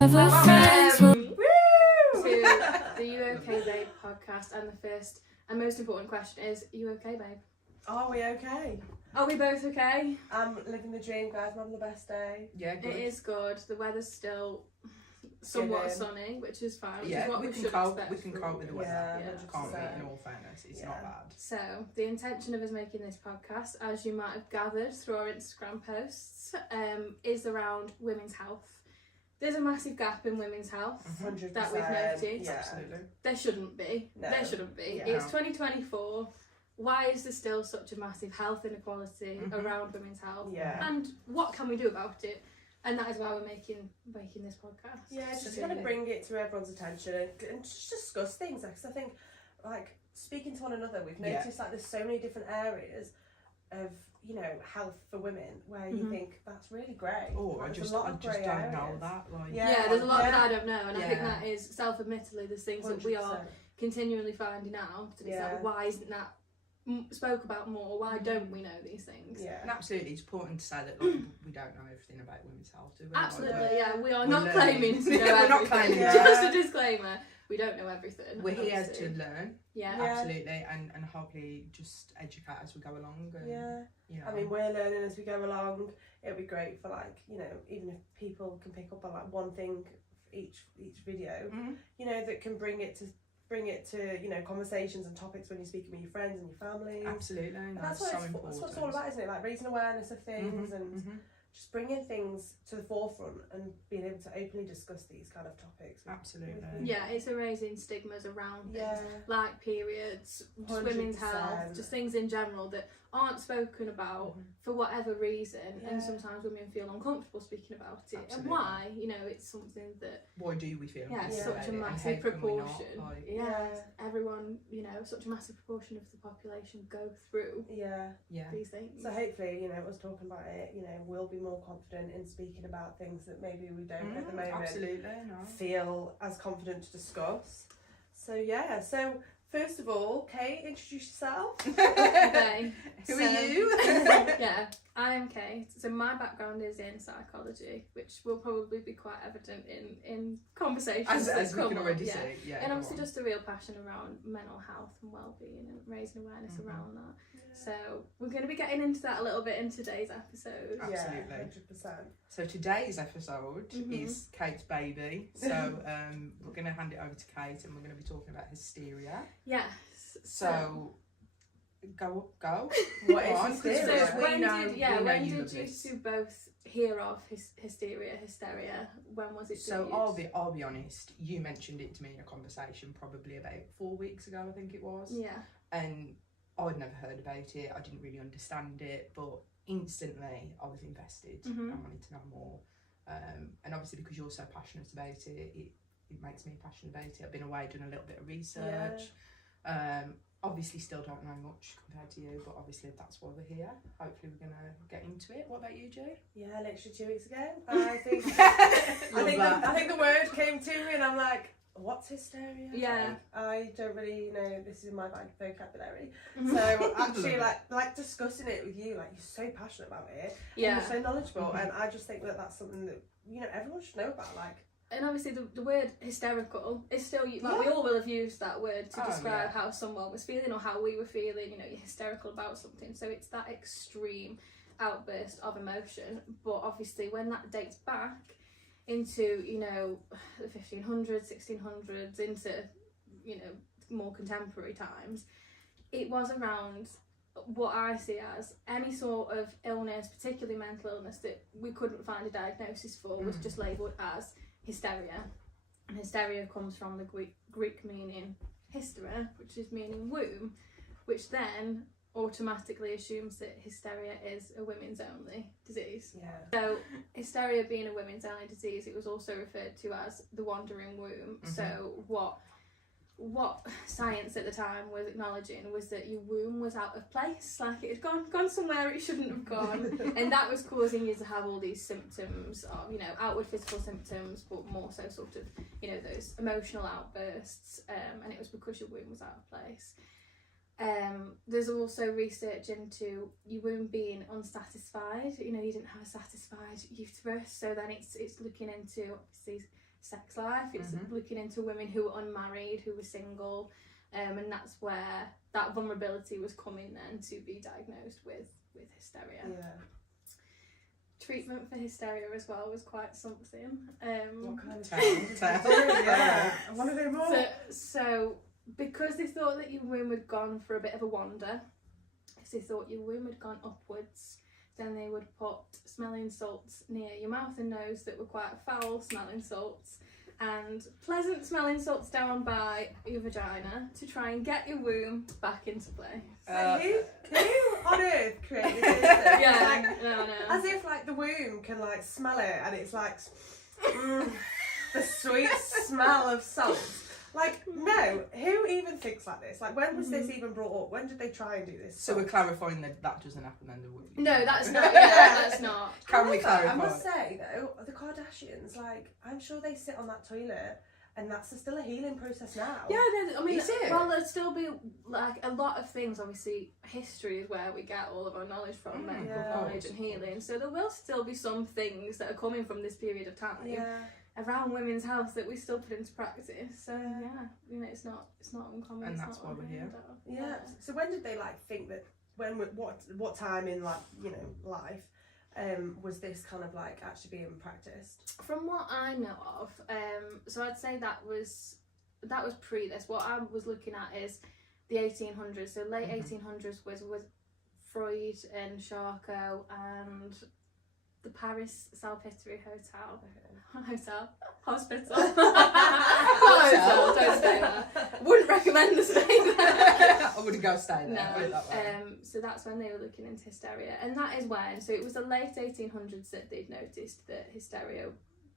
To the You Okay Babe podcast, and the first and most important question is, are you okay, babe? Are we okay? Are we both okay? I'm living the dream, guys. I'm having the best day. Yeah, good. It is good. The weather's still somewhat Giving. sunny, which is fine, which Yeah, is what we should cope. expect. We can cope with the weather. Yeah, Can't we? 100%. In all fairness, it's not bad. So, the intention of us making this podcast, as you might have gathered through our Instagram posts, is around women's health. There's a massive gap in women's health 100%. that we've noticed. Yeah. Absolutely. There shouldn't be. No. There shouldn't be. Yeah. It's 2024. Why is there still such a massive health inequality around women's health? Yeah. And what can we do about it? And that is why we're making this podcast. Yeah, just So kind of bring it to everyone's attention and just discuss things. Because I think, like, speaking to one another, we've noticed like there's so many different areas of, you know, health for women where you think that's really great. Oh, Like, I there's just a lot don't of grey know areas. that. Like, Yeah, there's a lot that Yeah. I don't know, and I think Yeah. that is self-admittedly there's things that we are 100%. continually finding out. And it's Yeah. like, why isn't that spoke about more? Why don't we know these things? Yeah. And absolutely, it's important to say that like, we don't know everything about women's health, do we? Absolutely, Like, yeah. We are we're not learning. claiming to know We're not everything. claiming to. Just a disclaimer. We don't know everything. we're here obviously. to learn, Yeah. Yeah. absolutely, and hopefully just educate as we go along. And, Yeah. you know, I mean, we're learning as we go along. It'll be great for, like, you know, even if people can pick up on like one thing each video, you know, that can bring it to you know, conversations and topics when you're speaking with your friends and your families. absolutely, And no, that's it's what so important. that's what it's all about, isn't it? Like raising awareness of things and just bringing things to the forefront and being able to openly discuss these kind of topics. Absolutely. Yeah, it's erasing stigmas around Yeah. things like periods, just women's health, 100%. just things in general that aren't spoken about for whatever reason, and Yeah. sometimes women feel uncomfortable speaking about it. Absolutely. And why? You know, it's something that Why do we feel? yeah, this such way? a And massive how can we not, proportion. like- Yeah, everyone, you know, such a massive proportion of the population go through Yeah. yeah. these things. So hopefully, you know, us talking about it, you know, we'll be more confident in speaking about things that maybe we don't at the moment Absolutely, no. feel as confident to discuss. So yeah, so first of all, Kate, introduce yourself. Okay. Who So- are you? Yeah, I am Kate. So my background is in psychology, which will probably be quite evident in conversations as that we come can up, already yeah. see. Yeah. And go obviously on. just a real passion around mental health and well-being and raising awareness around that. So we're going to be getting into that a little bit in today's episode. Absolutely. Yeah, 100%. So today's episode is Kate's baby. So we're going to hand it over to Kate, and we're going to be talking about hysteria. Yes. So go. What Go on, is 'cause hysteria? So we when know- did we know when you did love you this. two both hear of hysteria? When was it? So debuted? I'll be honest. You mentioned it to me in a conversation probably about 4 weeks ago, I think it was. Yeah. And I'd never heard about it. I didn't really understand it, but instantly I was invested. I wanted to know more. And obviously because you're so passionate about it, it makes me passionate about it. I've been away doing a little bit of research. Obviously still don't know much compared to you, but obviously that's why we're here. Hopefully we're gonna get into it. What about you, Joe? Yeah, literally 2 weeks ago. I think Love I think the word came to me and I'm like, what's hysteria? Yeah. I don't really know, this is in my vocabulary. So actually like discussing it with you, like you're so passionate about it. Yeah. And you're so knowledgeable, and I just think that that's something that, you know, everyone should know about. Like, And obviously the word hysterical is still, like, we all will have used that word to describe how someone was feeling or how we were feeling, you know, you're hysterical about something. So it's that extreme outburst of emotion. But obviously when that dates back into, you know, the 1500s, 1600s, into, you know, more contemporary times, it was around what I see as any sort of illness, particularly mental illness, that we couldn't find a diagnosis for, was just labelled as hysteria. And hysteria comes from the Greek meaning hystera, which is meaning womb, which then automatically assumes that hysteria is a women's only disease. yeah. So hysteria being a women's only disease, it was also referred to as the wandering womb. So what science at the time was acknowledging was that your womb was out of place, like it had gone somewhere it shouldn't have gone, and that was causing you to have all these symptoms of, you know, outward physical symptoms, but more so sort of, you know, those emotional outbursts, and it was because your womb was out of place. There's also research into your womb being unsatisfied. You know, you didn't have a satisfied uterus, so then it's looking into obviously sex life. It's looking into women who were unmarried, who were single, and that's where that vulnerability was coming then to be diagnosed with hysteria. Treatment for hysteria as well was quite something. What kind of treatment? Yeah, I want to know more. So because they thought that your womb had gone for a bit of a wander, if they thought your womb had gone upwards, then they would put smelling salts near your mouth and nose that were quite foul smelling salts, and pleasant smelling salts down by your vagina to try and get your womb back into place. Who on earth created this? Yeah, no. As if like the womb can like smell it and it's like the sweet smell of salt. Like, no, who even thinks like this? Like, when was this even brought up? When did they try and do this? So we're clarifying that doesn't happen then, do we? No, that's not. Yeah, that's not. Can we clarify? I must say, though, the Kardashians, like, I'm sure they sit on that toilet and that's still a healing process now. Yeah, I mean, Is it? well, there'd still be, like, a lot of things, obviously, history is where we get all of our knowledge from, medical knowledge and healing, so there will still be some things that are coming from this period of time. Around women's health that we still put into practice. So you know, it's not uncommon. And it's that's not why we're here. Yeah. So when did they like think that? What time in like life was this kind of like actually being practiced? From what I know of, so I'd say that was pre this. What I was looking at is the 1800s. So late 1800s was Freud and Charcot and the Paris Salpêtrière Hospital. Hospital, don't stay there. Wouldn't recommend the stay there. I wouldn't go stay there. No. Put it that way. So that's when they were looking into hysteria, and that is when. So it was the late 1800s that they'd noticed that hysteria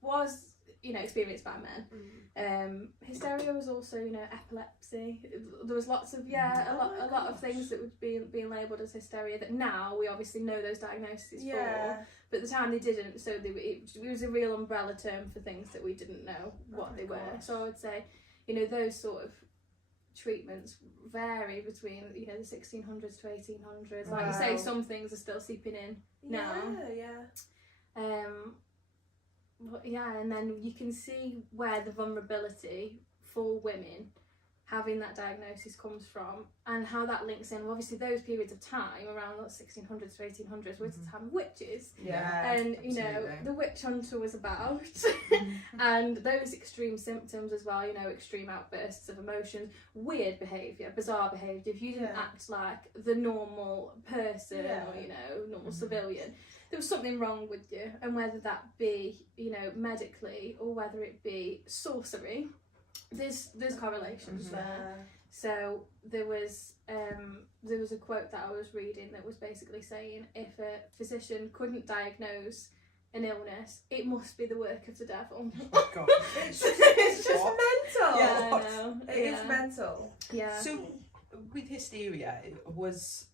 was, experienced by men. Hysteria was also, epilepsy. There was lots of a lot of things that would be being labelled as hysteria that now we obviously know those diagnoses for. But at the time they didn't, so it was a real umbrella term for things that we didn't know what they were. So I would say, those sort of treatments vary between, the 1600s to 1800s. Like you say, some things are still seeping in now. But and then you can see where the vulnerability for women having that diagnosis comes from, and how that links in. Obviously, those periods of time around the 1600s to 1800s was the time of witches. And the witch hunter was about, and those extreme symptoms as well. Extreme outbursts of emotions, weird behaviour, bizarre behaviour. If you didn't act like the normal person or normal civilian, there was something wrong with you, and whether that be medically or whether it be sorcery, there's correlations there. So there was a quote that I was reading that was basically saying, if a physician couldn't diagnose an illness, it must be the work of the devil. Oh God. It's just mental. Yeah, I know. It is mental. Yeah. So with hysteria, was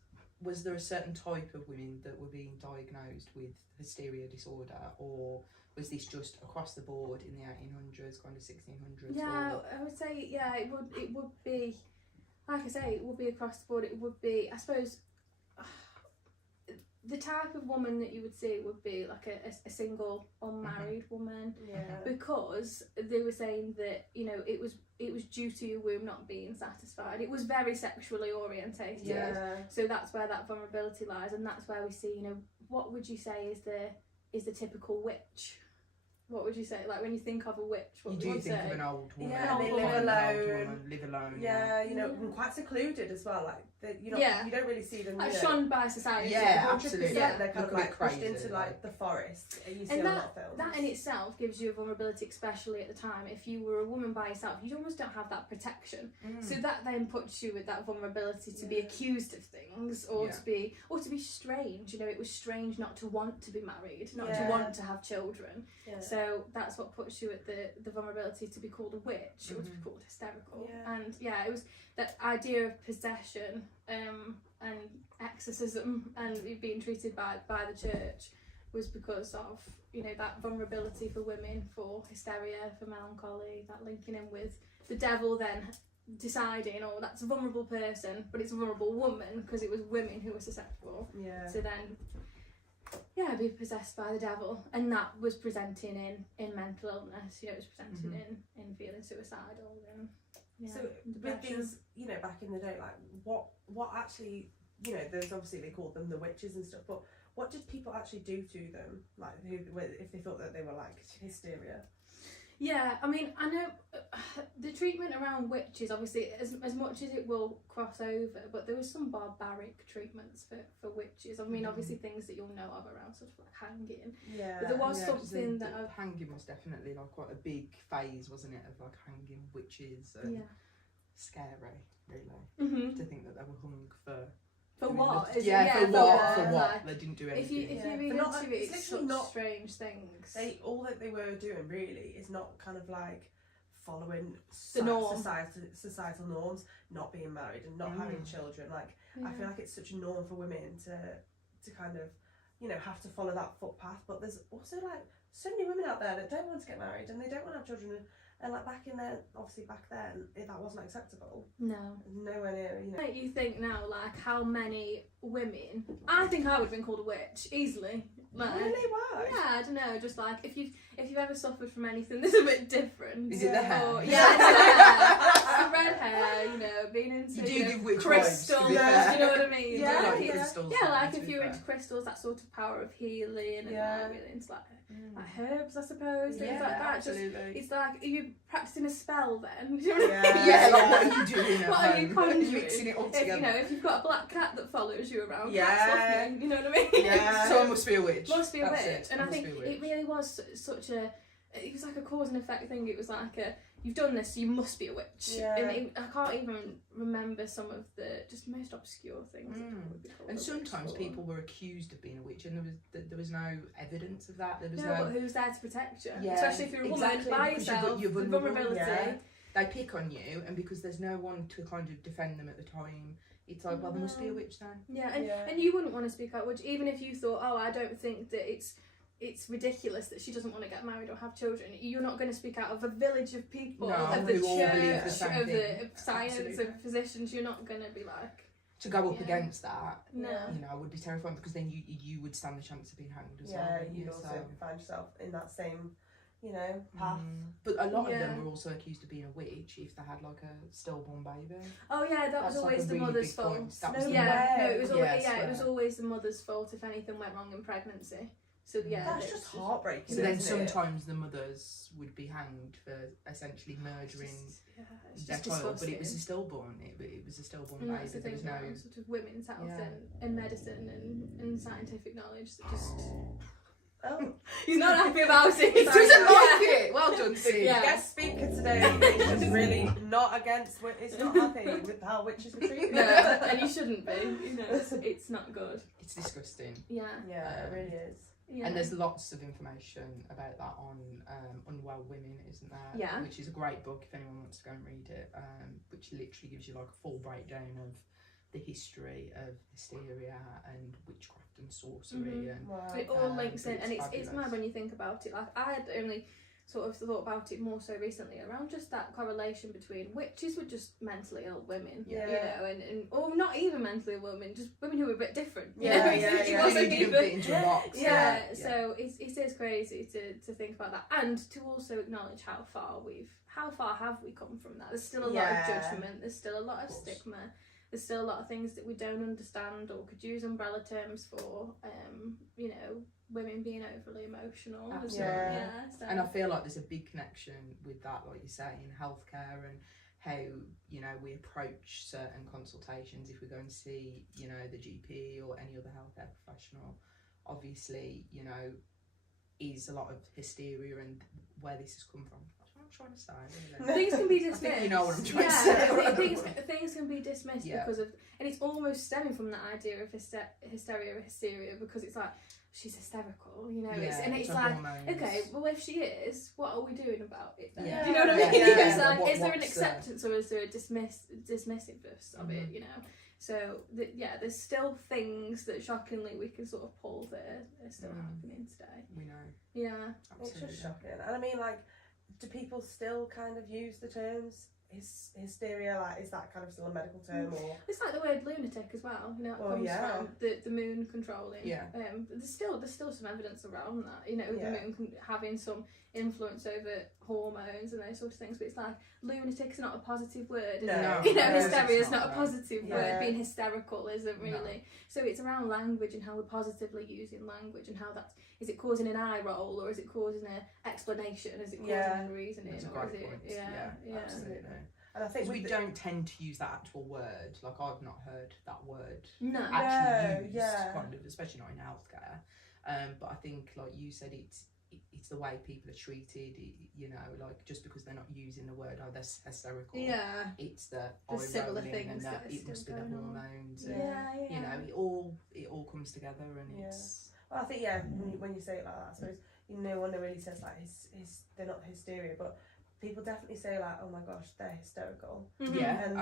there a certain type of women that were being diagnosed with hysteria disorder, or was this just across the board in the 1800s, kind of 1600s? Yeah, I would say, it would be, like I say, it would be across the board. It would be, I suppose, the type of woman that you would see would be like a single, unmarried woman. Because they were saying that, it was due to your womb not being satisfied. It was very sexually orientated. So that's where that vulnerability lies, and that's where we see, what would you say is the typical witch? What would you say? Like, when you think of a witch, what would you think say? Of an old woman. They live alone. And quite secluded as well. Like, you don't really see them. Like, shunned by society. Absolutely. They're kind of like pushed crazy, into like the forest. You see and a lot of films. That in itself gives you a vulnerability, especially at the time. If you were a woman by yourself, you almost don't have that protection. So that then puts you with that vulnerability to be accused of things, or to be strange. It was strange not to want to be married, not to want to have children. So that's what puts you at the vulnerability to be called a witch, or to be called hysterical. And it was that idea of possession and exorcism and being treated by the church was because of that vulnerability for women, for hysteria, for melancholy, that linking in with the devil then deciding, that's a vulnerable person, but it's a vulnerable woman because it was women who were susceptible. So then be possessed by the devil, and that was presenting in mental illness. You know, it was presenting in feeling suicidal and so with these, you know, back in the day, like what actually, you know, there's obviously they called them the witches and stuff, but what did people actually do to them, like if they thought that they were like hysteria? Yeah, I mean, I know the treatment around witches, obviously, as much as it will cross over, but there was some barbaric treatments for witches. I mean, obviously things that you'll know of around sort of like hanging. Yeah. But there was something that... Hanging was definitely like quite a big phase, wasn't it, of like hanging witches and scary, really, to think that they were hung for... For what? For what? Like, they didn't do anything. If you read into it, it's such strange things. All that they were doing really is not kind of like following the norm. societal norms, not being married and not having children. Like I feel like it's such a norm for women to kind of, you know, have to follow that footpath. But there's also like so many women out there that don't want to get married and they don't want to have children. And like back then, if that wasn't acceptable. No. Nowhere near, you know. Like you think now, like how many women? I think I would have been called a witch easily. Like, really? Why? Yeah, I don't know. Just like if you've ever suffered from anything that's a bit different. Is it the hair? Or, yeah, it's the hair. The red hair, you know, being into you do give witch crystals. vibes, Do you know what I mean? Yeah, like if you're into crystals, that sort of power of healing, and like really into like herbs, I suppose, things like that. Absolutely. Just, it's like, are you practicing a spell then? Do you know what I mean? Yeah, like what are you doing at What home? are you conjuring? Mixing it all together. You know, if you've got a black cat that follows you around, cats love me, you know what I mean? Yeah. So it must be a witch. Must be a That's witch. it. And I Must think be a witch. it really was such a, it was like a cause and effect thing. It was like a, you've done this, you must be a witch. Yeah. And I can't even remember some of the just most obscure things. And sometimes people were accused of being a witch, and there was no evidence of that. There was but who's there to protect you? Yeah, Especially if you're a woman by yourself, you're with vulnerable. vulnerability. Yeah. They pick on you, and because there's no one to kind of defend them at the time, it's like, well, there must be a witch then. Yeah, and you wouldn't want to speak out, would you? Even if you thought, oh, I don't think that it's ridiculous that she doesn't want to get married or have children. You're not going to speak out of a village of people, of the church, of the science, Absolutely. of physicians. You're not going to be like... To go up against that, No. you know, would be terrifying, because then you would stand the chance of being hanged as well. Yeah, you'd also find yourself in that same, you know, path. But a lot of them were also accused of being a witch if they had like a stillborn baby. Oh yeah, that was That's always like a the really mother's big fault. point. That was No the way. No, it was always, Yeah, I it was swear. always the mother's fault if anything went wrong in pregnancy. So yeah, That's just heartbreaking. So then isn't it? sometimes the mothers would be hanged for essentially murdering their child, but it was a stillborn. It was a stillborn And baby. that's the There thing was no. about sort of women's health and medicine and scientific knowledge that just... Oh, He's not happy about it. He doesn't like it. Well done, Steve. Yeah. guest speaker today is really not against. It's not happy with how witches are treated. No, and you shouldn't be. You know, it's not good. It's disgusting. Yeah. Yeah, it really is. Yeah. And there's lots of information about that on Unwell Women, isn't there? Yeah. Which is a great book if anyone wants to go and read it. Which literally gives you like a full breakdown of the history of hysteria and witchcraft and sorcery, and it all links in, and it's fabulous. mad when you think about it. Like I had only sort of thought about it more so recently around just that correlation between witches were just mentally ill women, you know, and or not even mentally ill women, just women who were a bit different. Yeah, you know? yeah, It yeah. wasn't Really didn't even- fit into a box. Yeah, so it is crazy to think about that, and to also acknowledge how far have we come from that. There's still a lot of judgment, there's still a lot of stigma, there's still a lot of things that we don't understand or could use umbrella terms for, you know, women being overly emotional. Absolutely. So. And I feel like there's a big connection with that, like you say, in healthcare, and how, you know, we approach certain consultations if we go and see, you know, the GP or any other healthcare professional. Obviously, you know, is a lot of hysteria and where this has come from. That's what I'm trying to say. Really. Things can be dismissed. I think you know what I'm trying to say. Things can be dismissed because of, and it's almost stemming from that idea of hysteria or hysteria, because it's like, she's hysterical, you know, it's like, hormones. okay, well if she is, what are we doing about it then? Yeah. Do you know what I mean? Yeah. It's like, is there an What's acceptance or is there a dismissiveness of it, you know? So, there's still things that shockingly we can sort of pull that are still happening today. We know. Yeah. Absolutely. It's just shocking. And I mean, like, do people still kind of use the terms hysteria? Like, is that kind of still a medical term, or it's like the word lunatic as well? You know, it comes from the moon controlling. Yeah. There's still some evidence around that. You know, Yeah. the moon having some influence over hormones and those sort of things. But it's like lunatic's not a positive word. No. You know, No, hysteria is not, not a positive no. word. Yeah. Being hysterical isn't really. No. So it's around language and how we're positively using language and how that's. Is it causing an eye roll, or is it causing an explanation? Is it causing a reasoning? That's a or great is it, point. yeah, Absolutely. and I think We don't tend to use that actual word. Like, I've not heard that word No. actually used, yeah. kind of, especially not in healthcare. But I think, like you said, it's the way people are treated. You know, like, just because they're not using the word, oh, they're hysterical. Yeah. It's the eye similar rolling things and that are it must be still the going on. hormones. Yeah. And, you know, it all comes together, and it's. Well, I think when you say it like that, I suppose no one really says like they're not hysteria, but people definitely say like, oh my gosh, they're hysterical. Mhm. Yeah, And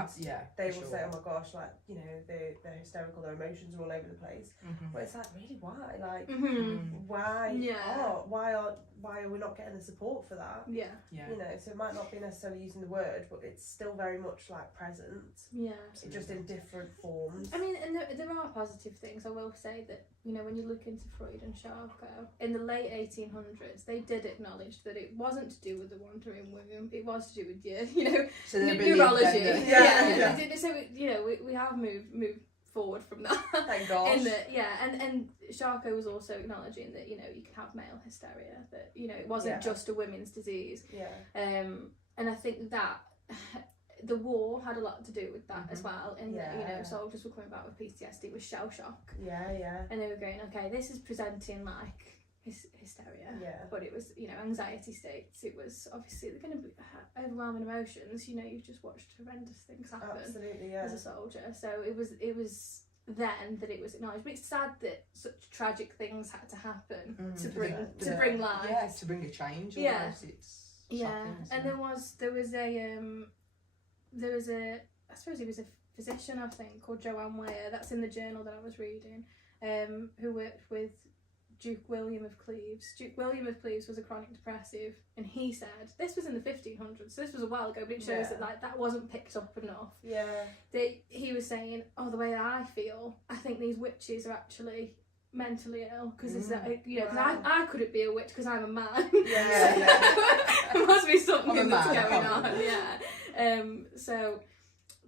they will for say, sure. oh my gosh, like, you know, they're hysterical, their emotions are all over the place. Mhm. But it's like, really, why? Like, Mhm. why? Yeah. Why are we not getting the support for that? Yeah. Yeah. You know, so it might not be necessarily using the word, but it's still very much like present, Yeah. just in different forms. I mean, and there are positive things. I will say that, you know, when you look into Freud and Charcot, in the late 1800s, they did acknowledge that it wasn't to do with the wandering womb, it was to do with you know, So they believe neurology. then that- Yeah. So, you know, we have moved forward from that. Thank gosh. In that, and Charcot was also acknowledging that, you know, you can have male hysteria, that, you know, it wasn't just a women's disease. Yeah. And I think that the war had a lot to do with that as well, in that, you know, Yeah. soldiers were coming back with PTSD, with shell shock, Yeah. and they were going, okay, this is presenting like hysteria, Yeah. but it was, you know, anxiety states. It was obviously they're going to be overwhelming emotions. You know, you've just watched horrendous things happen. Absolutely, yeah. As a soldier, so it was then that it was acknowledged. But it's sad that such tragic things had to happen to bring life. Yeah, to bring a change. Yeah. Almost. It's Yeah, shocking, and isn't there was a I suppose he was a physician, I think, called Joanne Weir. That's in the journal that I was reading. Who worked with Duke William of Cleves. Duke William of Cleves was a chronic depressive, and he said this was in the 1500s, so this was a while ago, but it shows that like that wasn't picked up enough. Yeah. He was saying, oh, the way I feel, I think these witches are actually mentally ill, because you know, because I couldn't be a witch because I'm a man. Yeah. There must be something that's man, going on. Yeah. So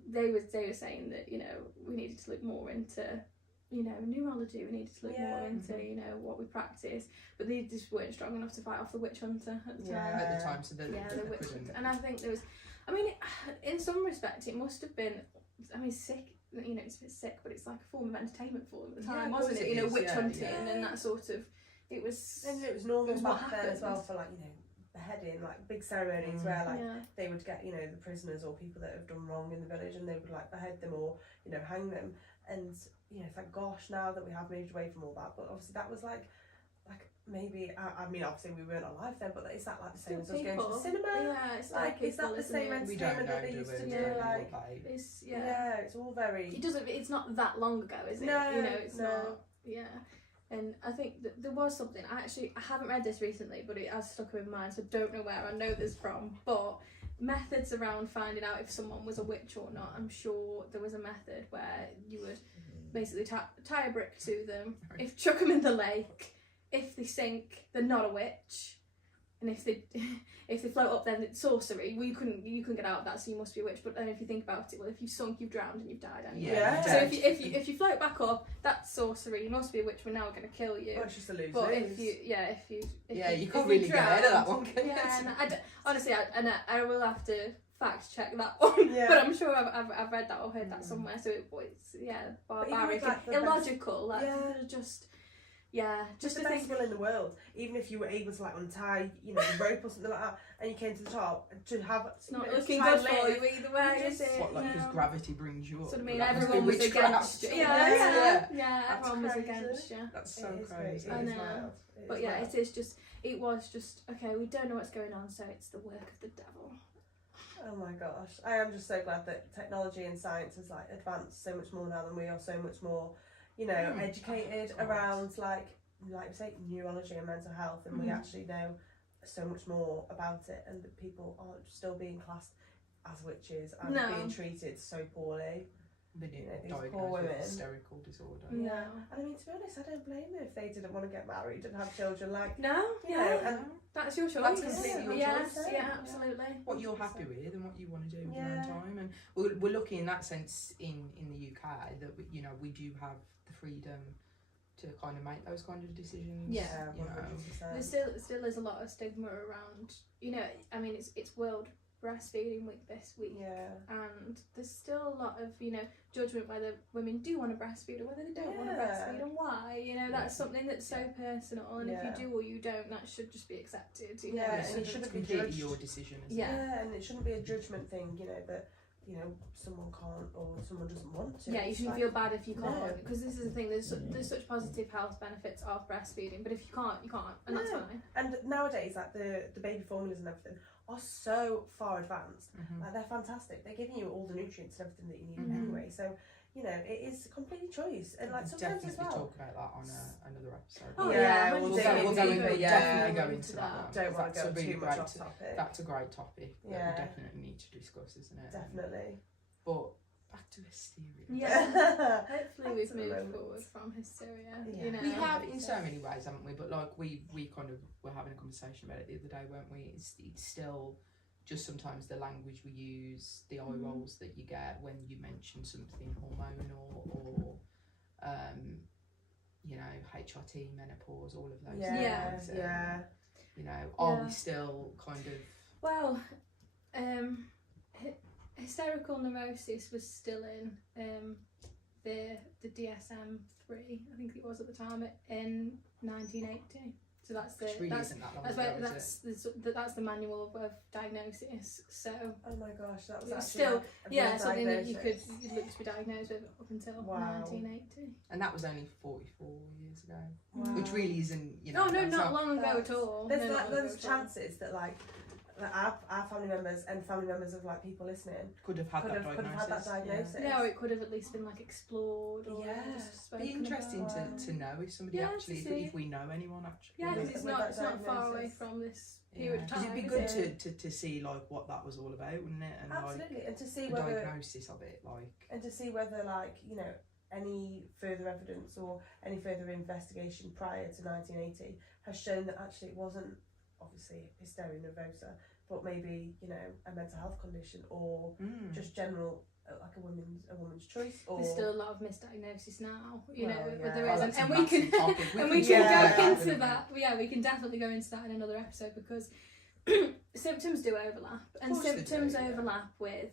they were saying that, you know, we needed to look more into, you know, neurology. We needed to look more into, you know, what we practice, but they just weren't strong enough to fight off the witch hunter at the time. at the time, so they The witch couldn't. hunter. And I think there was, I mean, in some respect, it must have been, I mean, sick. You know, it's a bit sick, but it's like a form of entertainment for them at the time, wasn't it? You know, witch hunting and that sort of. It was. And it was normal what back then as well happened. for, like, you know, beheading, like big ceremonies where like they would get, you know, the prisoners or people that have done wrong in the village, and they would like behead them or, you know, hang them. And, you know, thank gosh now that we have moved away from all that, but obviously that was like maybe I mean, obviously we weren't alive then, but is that like the same as us going to the cinema? Yeah, it's like is that the same entertainment that they used to do? Like, it's it's all very. It doesn't. It's not that long ago, is it? No, you know, it's no. not. Yeah. And I think that there was something, I haven't read this recently, but it has stuck in my mind, so I don't know where I know this from, but methods around finding out if someone was a witch or not. I'm sure there was a method where you would basically tie a brick to them, chuck them in the lake, if they sink, they're not a witch, and if they float up, then it's sorcery. Well, you couldn't get out of that, so you must be a witch. But then if you think about it, well, if you've sunk, you've drowned, and you've died anyway. Yeah. So if you float back up, that's sorcery. You must be a witch. We're now going to kill you. Well, it's just a lose. But if you can't really get ahead of that one. Yeah, and honestly, I will have to fact check that one. Yeah. But I'm sure I've read that or heard that somewhere. So it's barbaric, like illogical. Just the to best think. will in the world. Even if you were able to like untie, you know, the rope or something like that, and you came to the top, to have It's not you know, looking try good and for live, you either way, is it? What, like, You because know? gravity brings you up? So I mean, That must be everyone was witchcraft. against you. Yeah. Yeah, everyone was crazy. against you. That's so It is crazy. I It is know. wild. But yeah, it was just okay. We don't know what's going on, so it's the work of the devil. Oh my gosh, I am just so glad that technology and science has like advanced so much more now than we are, so much more, you know, educated around like you say, neurology and mental health, and we actually know so much more about it, and that people are still being classed as witches and No. being treated so poorly. Been You know, these diagnosed poor with women. hysterical disorder. No. And I mean, to be honest, I don't blame them if they didn't want to get married and have children. Like, No, you know, and that's your choice. That's completely your yes, choice. yeah, absolutely. What you're happy with and what you want to do in your Yeah. own time, and we're lucky in that sense in the UK that we do have the freedom to kind of make those kind of decisions. Yeah, you know. 100%. There still is a lot of stigma around. You know, I mean, it's World Breastfeeding Week this week, Yeah. and there's still a lot of judgment whether women do want to breastfeed or whether they don't want to Yeah. breastfeed and why. You know, that's something that's so personal, and Yeah. if you do or you don't, that should just be accepted. You know, Yeah, It's and it shouldn't be completely judged. your decision, isn't Yeah. it? Yeah, and it shouldn't be a judgment thing, you know, that, you know, someone can't or someone doesn't want to. Yeah, you It's shouldn't like, feel bad if you No. can't, because this is the thing. There's such positive health benefits of breastfeeding, but if you can't, you can't, and that's No. fine. And nowadays, like the baby formulas and everything are so far advanced. Mhm. Like, they're fantastic. They're giving you all the nutrients and everything that you need Mhm. anyway. So, you know, it is completely choice. And like We'll sometimes as definitely well. talk about that on another episode. Oh Yeah, yeah, we'll We'll dig go, into we'll go it, in, we'll yeah. definitely go into that one. Don't want That's to a go really too much great, off topic. that's a great topic that Yeah. we definitely need to discuss, isn't it? Definitely. But back to hysteria. Yeah. Hopefully we've moved Absolutely. forward from hysteria. Yeah. You know, We have in so many ways, haven't we? But like we kind of were having a conversation about it the other day, weren't we? It's still just sometimes the language we use, the eye rolls that you get when you mention something hormonal or you know, HRT, menopause, all of those Yeah. things. Yeah. You know, are Yeah. we still kind of Well, hysterical neurosis was still in the DSM-3, I think it was at the time, in 1980. So that's the which really that's isn't that long that's ago, where is that's the manual of diagnosis. So Oh my gosh, that was It was actually still- like a yeah, real something that you'd diagnosis. look to be diagnosed with up until Wow. 1980. and that was only 44 years ago, Wow. which really isn't, you know. Oh no, that's not long ago at that's- all. There's, No, not long there's ago at all. chances that like our family members and family members of like people listening could have had could that have diagnosis. had that diagnosis. Yeah, or it could have at least been like explored or Yeah. just It'd be spoken interesting about. to know if somebody Yeah, to actually, see. if we know anyone actually. Yeah, because with- it's with not that far away diagnosis. from this Yeah, period of 'cause time. it'd be is good it? to see like what that was all about, wouldn't it? And Absolutely, and to see like the whether diagnosis of it, like. and to see whether like you know any further evidence or any further investigation prior to 1980 has shown that actually it wasn't obviously hysteria nervosa, but maybe you know a mental health condition or just general like a woman's choice. Or There's still a lot of misdiagnosis now, you Well, know, yeah. but there Oh, is, that's a and we massive can topic. and we can can Yeah. go Yeah. into that. Yeah, we can definitely go into that in another episode because symptoms do overlap, and course they do, symptoms yeah. overlap with,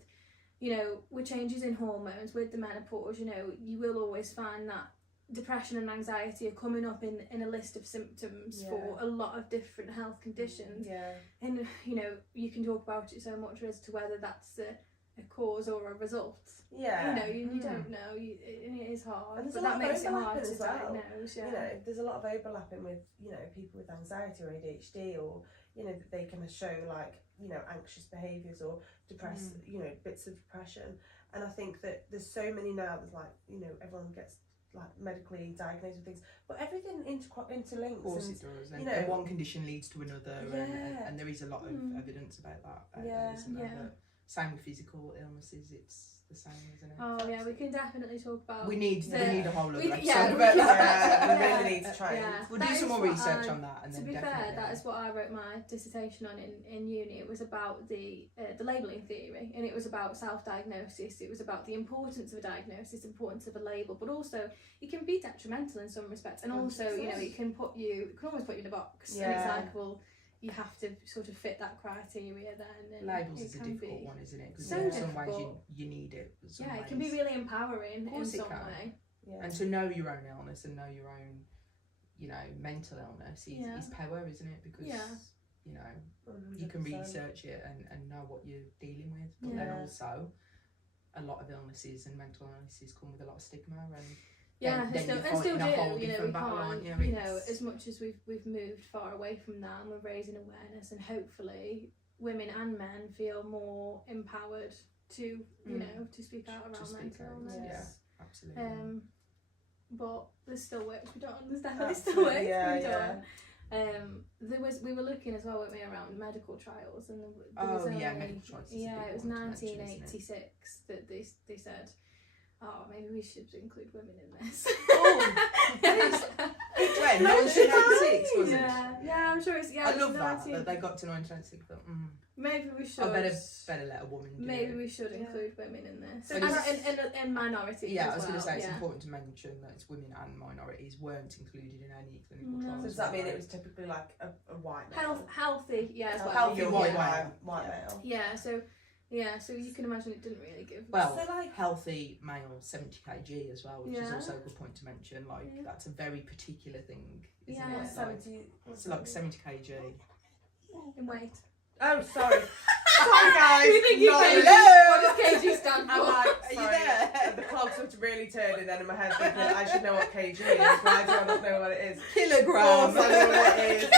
you know, with changes in hormones, with the menopause. You know, you will always find that depression and anxiety are coming up in a list of symptoms for Yeah. a lot of different health conditions. yeah, And you know, you can talk about it so much as to whether that's a cause or a result. yeah. You know, you don't know. It is hard, And there's but a that lot of makes it hard overlapping to as well. diagnose. Yeah. You know, there's a lot of overlapping with you know people with anxiety or ADHD, or you know that they can show like you know anxious behaviours or depressed you know bits of depression. And I think that there's so many now. There's like you know everyone gets like medically diagnosed with things, but everything interlinks. Of course and, it does, and, you know- and one condition leads to another, Yeah. and there is a lot of evidence about that. Yeah. Isn't there? Yeah. But same with physical illnesses, it's the same, isn't it? Oh yeah, we can definitely talk about. we need a whole other we- episode yeah, about we- that. yeah, we Yeah. really need to try. Yeah. And, We'll That do is some more what research I- on that, and To then be fair, definitely. that is what I wrote my dissertation on in uni. It was about the labelling theory, and it was about self-diagnosis. It was about the importance of a diagnosis, importance of a label, but also it can be detrimental in some respects, and also you know it can almost put you in a box. And it's Yeah. like, well, you have to sort of fit that criteria then. And Labels it is a can difficult be- one, isn't it? Because so in some ways difficult. you need it. But some Yeah, it ways, can be really empowering in course it some can. way. yeah. And to know your own illness and know your own, you know, mental illness is power, isn't it? Because Yeah. you know you can 100%. research it and know what you're dealing with, but then Yeah. also a lot of illnesses and mental illnesses come with a lot of stigma and Yeah, then still, you're and still fighting a whole do. You know, we different battle, can't. aren't you? You know, It's- as much as we've moved far away from that, and we're raising awareness, and hopefully women and men feel more empowered to you know to speak out To around speak mental out, illness. absolutely. But there's still work to be done. There's definitely still work Absolutely, to be yeah, done. we were looking as well, weren't we, around medical trials, and there was medical trials. It was 1986 that they said, oh, maybe we should include women in this. Oh, it went 1996, was it? Yeah, I'm sure it's. Yeah, I love that they got to 1996. But, maybe we should. I better let a woman do Maybe it. we should include women in this, So and minorities. Yeah, as I was going to well, say it's important to mention that it's women and minorities weren't included in any clinical No. trials. So does that mean it was typically like a white male? Healthy, yeah, as well. Healthy white male. Yeah, so you can imagine it didn't really give. Well, So, like, healthy male 70 kg as well, which is Yeah. also a good point to mention. Like that's a very particular thing, isn't Yeah. it? 70. So like 70 kg. In weight. Oh, sorry. Sorry, guys. We think you Not kg. really. What does kg stand for? I'm like, Are you sorry. there? The clogs were really turning then in my head thinking I should know what kg is. Why do I not know what it is? Kilogram. Of course I know what it is.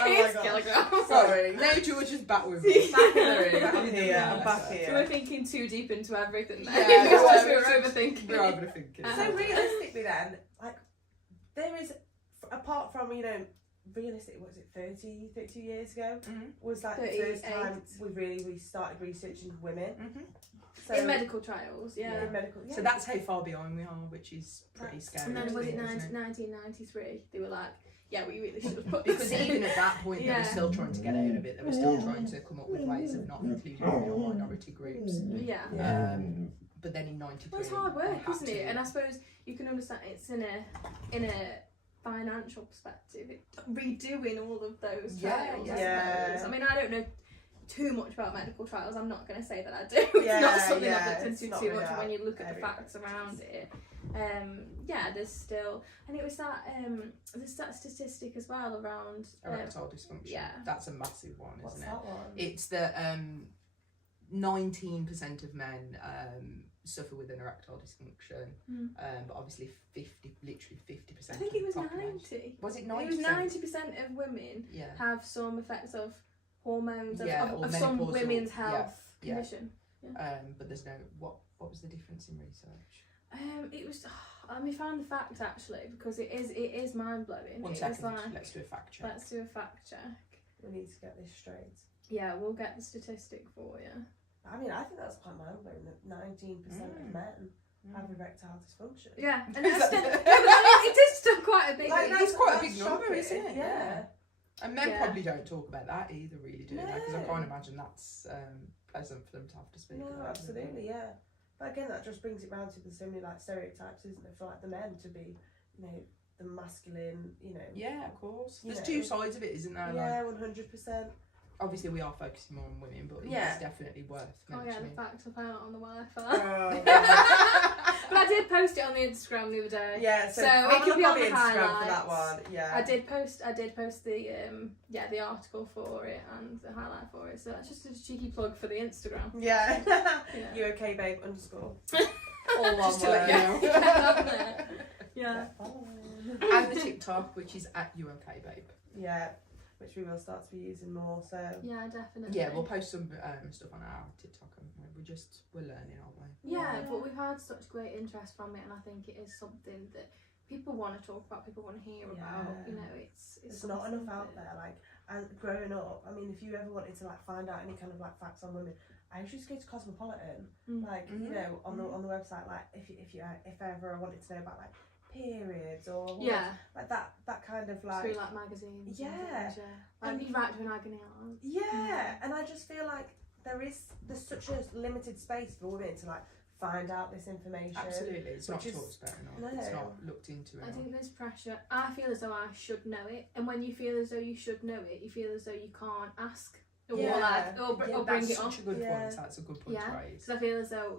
Oh my It's god. kilograms. Sorry. Now George is back with me. Back in the room. Back I'm in the here. room. I'm back So we're here. thinking too deep into everything there. Yeah, we were we're overthinking. We're overthinking. So realistically then, like, there is, apart from, realistic, was it 32 years ago? Mhm. Was like the first 38. time we started researching women. Mhm. So, In medical trials, yeah. in medical, yeah. So that's how far behind we are, which is pretty scary. And then was it isn't it? 1993? They were like, yeah, we really should have put Because this in. even at that point, they Yeah. were still trying to get out of it. They were still trying to come up with ways of not including women or minority groups. Yeah. But then in '93, Well, it's hard they work, had isn't to. it? And I suppose you can understand it's in a financial perspective, redoing all of those trials. Yeah. I suppose. I mean, I don't know too much about medical trials. I'm not going to say that I do. It's not something I've looked it's into not too really much when you look at our the area. facts around it. There's still, and it was that there's that statistic as well around Erectile dysfunction. yeah. That's a massive one, What's isn't it? that one? It's that 19% of men suffer with an erectile dysfunction, but obviously literally 50%. I think it was 90. Was it It 90%? was 90% of women Yeah. have some effects of hormones Yeah, of or some menopausal, women's yeah, health yeah. condition. But there's no what was the difference in research? It was. Let me find the fact actually because it is mind blowing. One second, let's do a fact check. Let's do a fact check. We need to get this straight. Yeah, we'll get the statistic for you. I mean, I think that's quite mind-blowing that 19% of men have erectile dysfunction. Yeah, and that's still, it is still quite a big. Like, It's quite a that's big number, shocking. isn't it? Yeah. And men Yeah. probably don't talk about that either, really, do they? Because I No. can't imagine that's pleasant for them to have to speak No, about. absolutely, yeah. But again, that just brings it round to there's so many like stereotypes, isn't there, for like the men to be, the masculine, Yeah, of course. You There's know. two sides of it, isn't there? Like, Yeah, 100%. obviously, we are focusing more on women, but Yeah. it's definitely worth Oh yeah, the mentioning. facts are found on the Wi-Fi. Oh, But I did post it on the Instagram the other day. yeah, so So have it a could look be on on the the Instagram for that highlights. one. Yeah. I did post the article for it and the highlight for it. So that's just a cheeky plug for the Instagram. Yeah. Yeah. You okay, babe? _. All one Just to let word. you Yeah, know. yeah, on there. Yeah. And the TikTok, which is @YouOkBabe. Yeah, which we will start to be using more. So Yeah, definitely. Yeah, we'll post some stuff on our TikTok, and we're learning, aren't we? Yeah, but we've had such great interest from it, and I think it is something that people want to talk about, people want to hear about. It's not something enough out that- there. Like, and growing up, I mean, if you ever wanted to like find out any kind of like facts on women, I used to go to Cosmopolitan, like on the website. Like, if ever I wanted to know about like periods or like that kind of like through like magazines. Yeah. And things, yeah. Like right to an agony aunt. yeah. And I just feel like there's such a limited space for women to like find out this information. Absolutely, it's not Which is- talked about enough. No. It's not looked into I enough. think there's pressure. I feel as though I should know it, and when you feel as though you should know it, you feel as though you can't ask or Yeah. like or bring That's it up. such a good Yeah. point. That's a good point to Yeah. raise. Because I feel as though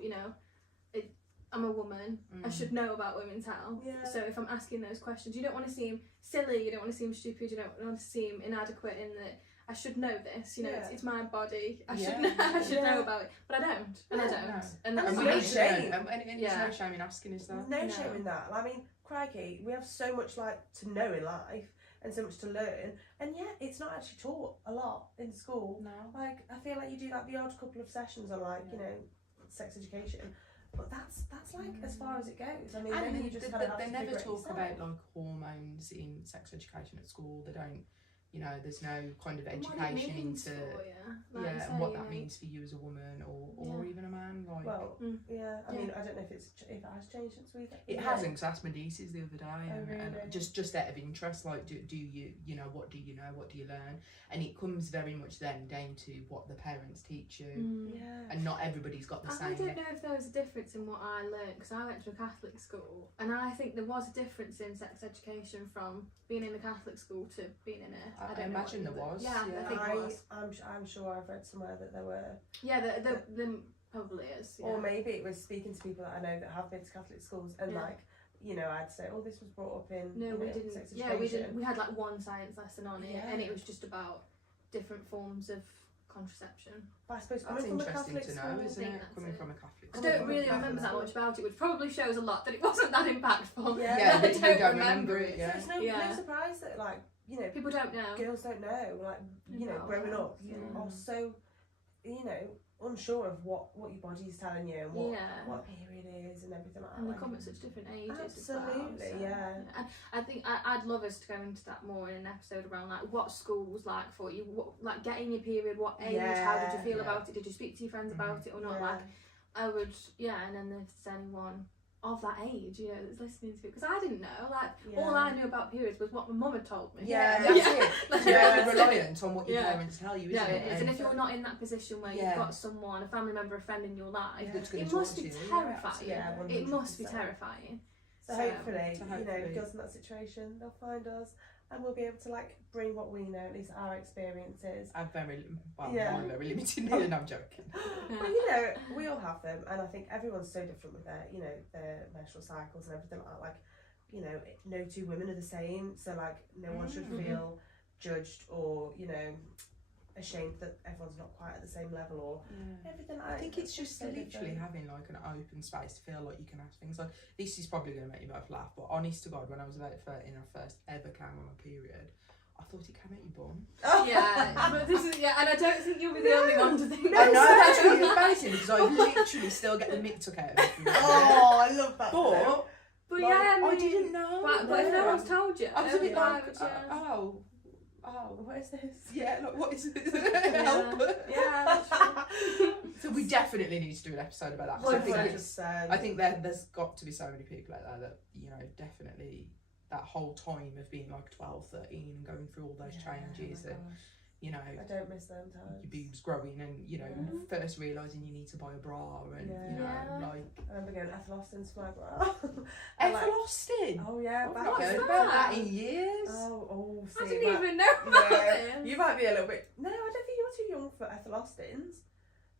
I'm a woman. I should know about women's health. Yeah. So if I'm asking those questions, you don't want to seem silly. You don't want to seem stupid. You don't want to seem inadequate in that. I should know this, it's my body. I should know, I should know about it, but I don't, and I don't, No. and And that's we we no need fine. to shame. know, and Yeah. there's no shame in asking, is there? No No. shame in that. I mean, crikey, we have so much like to know in life and so much to learn, and yet it's not actually taught a lot in school. No. Like, I feel like you do like the odd couple of sessions on like sex education, But that's like as far as it goes. I mean, And maybe you just kind of have they to never figure it talk yourself. about like hormones in sex education at school. They don't, you know, there's no kind of And what it education means into for you. Like you and say, what you that know. means for you as a woman or even a man. Like, Well, yeah. I Yeah. mean, I don't know if it has changed since we've. it hasn't, because I asked my nieces the other day, and really? just out of interest, like, do you, you know, what do you know, what do you learn? And it comes very much then down to what the parents teach you, Yeah. and not everybody's got the I same. don't know if there was a difference in what I learned, because I went to a Catholic school, and I think there was a difference in sex education from being in a Catholic school to being in a. I don't know imagine what there was. Yeah, I think there was. I'm sure I've read somewhere that there were. Yeah, there probably is. Yeah. Or maybe it was speaking to people that I know that have been to Catholic schools, and Yeah. like, you know, I'd say, oh, this was brought up in. No, you we know, didn't. sex Yeah, we education. didn't. We had like one science lesson on it, Yeah. and it was just about different forms of contraception. But I suppose That's coming from a interesting Catholic to know, school, isn't think it? that's Coming it. from a Catholic I school. don't Coming really from a remember that Catholic much about it, which probably shows a lot that it wasn't that impactful. Yeah. Yeah, I that you don't don't remember remember it. it, yeah. So it's no, Yeah. no surprise that, like, you know, People don't know. girls don't know, like, you know, About growing up, health, you yeah. are so, you know, unsure of what your body's telling you and what Yeah. a period is and everything like that. And they like, come at such different ages. Absolutely, as well, so, yeah. And I think I'd love us to go into that more in an episode around like what school was like for you, what, like getting your period, what age, how did you feel Yeah. about it, did you speak to your friends about it or not? Yeah. Like I would, and then if there's anyone of that age, you know, that's listening to it, because I didn't know, like all I knew about periods was what my mum had told me. Yeah. That's Yeah. it. Like, You're that's it. reliant on what your Yeah. parents tell you, Yeah, isn't it it? is. And if you're not in that position where Yeah. you've got someone, a family member, a friend in your life, Yeah. That's gonna it talk must to be you. terrifying. Yeah, It must be 100%. terrifying. So So, hopefully, so you know, hopefully- girls in that situation, they'll find us and we'll be able to like bring what we know, at least our experiences. I'm very, well, Yeah. I'm very limited. No, I'm joking. But you know, we all have them, and I think everyone's so different with their, you know, their menstrual cycles and everything like that. Like, you know, no two women are the same, so like no one should feel judged or, you know, ashamed that everyone's not quite at the same level or everything like that. I think it's just so literally different. having like an open space to feel like you can ask things. Like, this is probably going to make you both laugh, but honest to God, when I was about 13 and I first ever came on a period, I thought it came out your bum. Yeah, but this is and I don't think you'll be the only one to think I know, that. that's really embarrassing because I literally still get the mick took out of it. Oh, I love that. But But like, yeah, I didn't know. But if no one's told you, I was a bit why like, would you? oh, What is this? yeah, like, what is it? Yeah. Help. Yeah, So we definitely need to do an episode about that. 'cause I think Right. it's, I think there's got to be so many people out there that, you know, definitely that whole time of being like 12, 13 and going through all those changes and, you know, I don't miss them times. your boobs growing and, you know, first realising you need to buy a bra and, you know, Yeah. like... I remember going Ethel Austin's for my bra. Ethel Austin? Oh yeah, I've back not What's heard then. about that? that in years. Oh, see, I didn't that- even know about Yeah, this. you might be a little bit. No, I don't think you're too young for Ethel Austin's.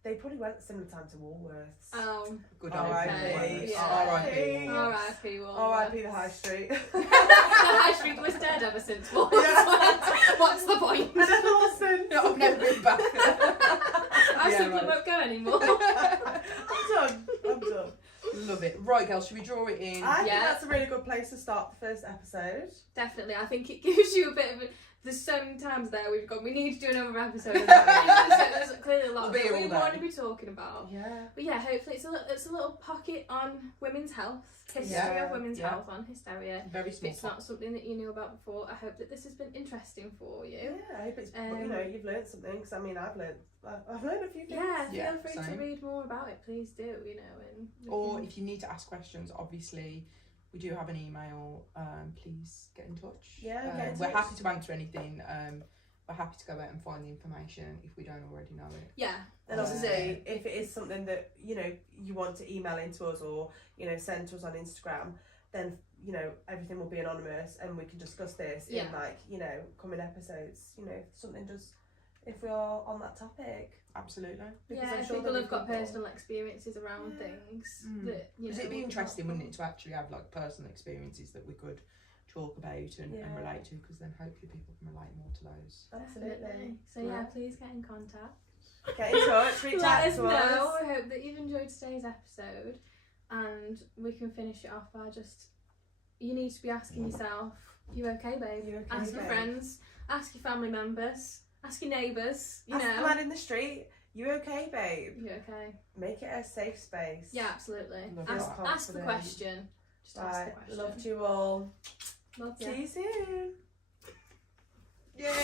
They probably went at similar time to Woolworths. Good R.I.P. Woolworths. Yeah. R.I.p. Woolworths. R.I.P. Woolworths. R.I.P. the High Street. The High Street was dead ever since Woolworths. What's the point? And Ethel Austin. No, I've never been back. I Yeah, simply right. won't go anymore. I'm done. Love it. Right, girls, should we draw it in? I think Yeah. that's a really good place to start the first episode. Definitely, I think it gives you a bit of a. There's so many times there we've gone. We need to do another episode. Of that. There's clearly a lot We'll be here we all want day. to be talking about. Yeah. But yeah, hopefully it's a little pocket on women's health, history Yeah, of women's yeah. health on Hysteria. Very If small. it's not something that you knew about before, I hope that this has been interesting for you. Yeah, I hope it's, you know, you've learned something, because I mean, I've learned a few things. Yeah, feel Yeah, free to same. read more about it. Please do. You know, and we Or can- if you need to ask questions, obviously we do have an email. Please get in touch. Yeah, get in we're touch. happy to answer anything. We're happy to go out and find the information if we don't already know it. yeah, And obviously, if it is something that, you know, you want to email into us or, you know, send to us on Instagram, then, you know, everything will be anonymous and we can discuss this in, Yeah. like, you know, coming episodes, you know, if something does, if we are on that topic. Absolutely. Because yeah. I'm If sure people there'll have be got people- personal experiences around Yeah. things Mm. that you know. Because it'd be will interesting, help. wouldn't it, to actually have like personal experiences that we could talk about and Yeah. relate to, because then hopefully people can relate more to those. Absolutely. Definitely. So yeah, please get in contact. Get in touch, reach Let out us to know. us. I hope that you've enjoyed today's episode, and we can finish it off by just you need to be asking yourself, "You okay, babe?" You okay, ask your babe? friends, ask your family members, ask your neighbours. You Ask know. the man in the street, You okay, babe? You okay? Make it a safe space. Yeah, absolutely. Love Ask the question. Just ask the question. Love you all. Love you. See you soon. Yeah.